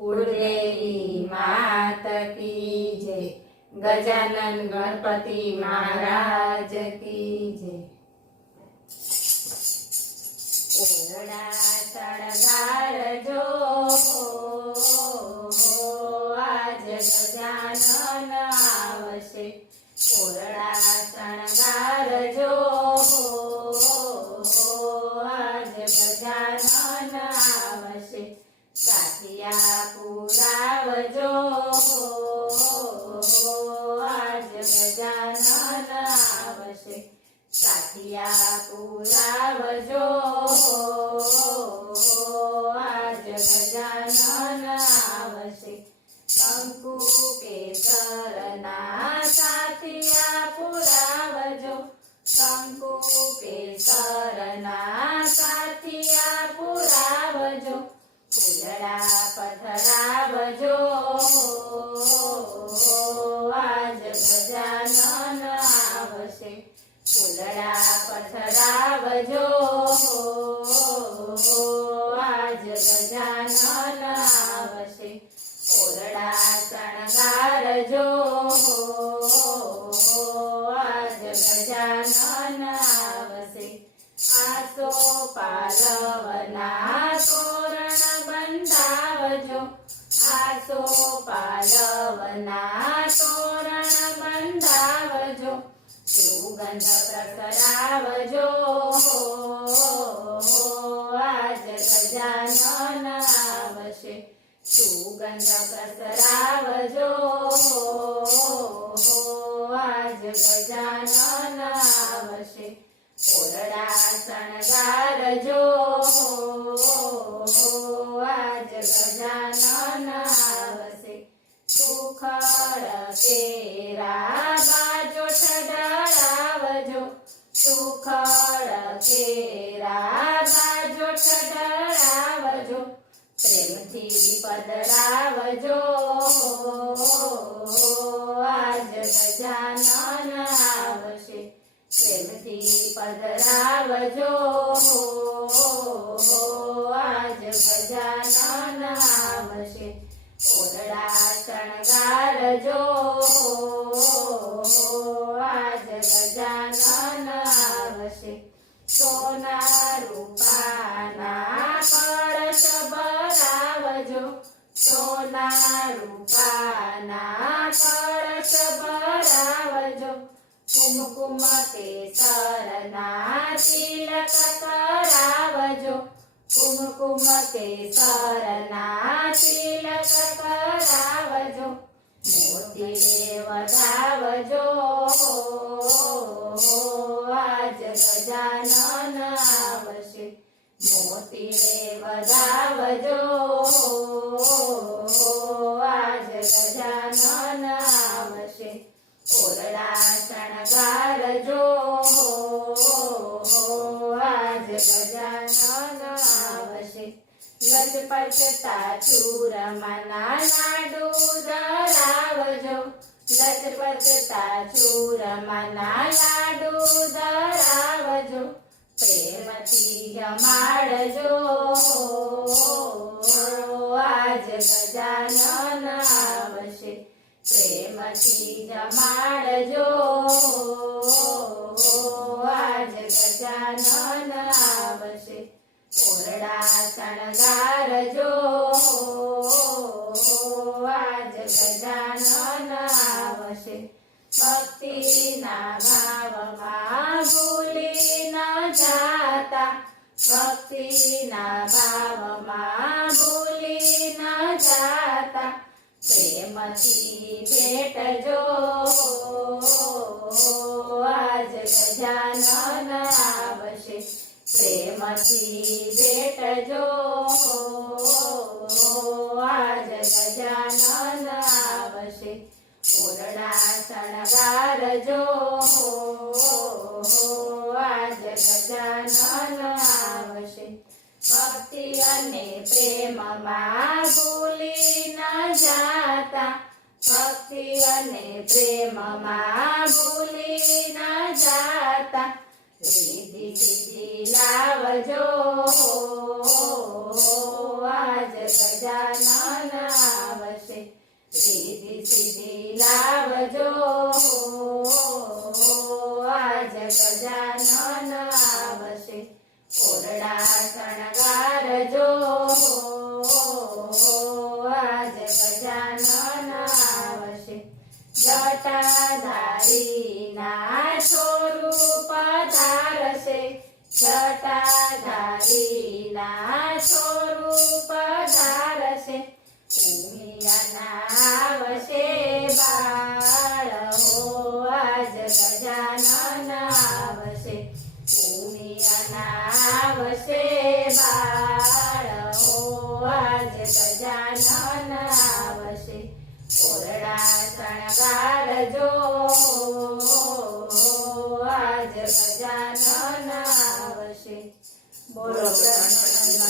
कुलदेवी मात की जय। गजानन गणपति महाराज की जय। ओरडा शणगारजो आज गजानन आवशे। ओरडा शणगारजो आज गजानन आवशे। साथिया पुरावजो आज गजानन आवशे। साथिया पुरावजो आज गजानन आवशे। कंकु केसरना साथिया पुरावजो। कंकु केसरना साथिया पुरावजो। फूलड़ा पधरावजो आज गजानन आवशे। फूलड़ा पधरावजो आज गजानन आवशे। ओरडा शणगारजो आज गजानन आवशे। आसो पालवना तोरण बंधावजो। आसो पालवना तोरण बंधावजो। सुगंध प्रसरावजो आज गजानन आवशे। सुगंध प्रसरावजो आज गजानन आवशे। ओरडा शणगारजो आज गजानन आवशे। सुखड़ केरा बाजोठ डळावजो। सुखड़ केरा बाजोठ डळावजो। प्रेमथी पधरावजो आज गजानन आवशे। प्रेमथी पधरावजो आज गजानन आवशे। ओरडा शणगारजो आज गजानन आवशे। सोना रूपाना कळश भरावजो। सोना रूपाना कळश भरावजो। कुमकुम केसरना तिलक करावजो। कुमकुम केसरना तिलक करावजो। मोतीले वधावजो आज गजानन आवशे। मोतीले वधावजो आज गजानन आवशे। ओरडा शणगारजो आज गजानन आवशे। लचपचता चूरमना लाडू धरावजो। लचपचता चूरमना लाडू धरावजो। प्रेमथी जमाडजो आज गजानन आवशे। प्रेमथी जमाडजो आज गजानन आवशे। ओरडा शणगारजो आज गजानन आवशे। भक्तिना भावमा भूली न जाता। भक्तिना भावमा भूली न जाता। प्रेमथी भेटजो आज गजानन आवशे। प्रेमथी भेटजो आज गजानन आवशे। ओरडा शणगारजो आज गजानन आवशे। भक्ति अने प्रेमમાં ભૂલી ન જાતા। ભક્તિ અને પ્રેમમાં ભૂલી ન જાતા। રીધિ સિદ્ધિ લાવજો આજ ગજાનન ઓરડા શણગારજો આજ ગજાનન આવશે જટાધારીના સ્વરૂપ ધારશે જટાધારીના સ્વરૂપ ધારશે ઉમિયાના આવશે બાળ હો આજ ગજાનન આવશે ઉમિયાના આવશે બાળ હો આજ ગજાનન આવશે ઓરડા શણગારજો આજ ગજાનન આવશે બોલો કૃષ્ણ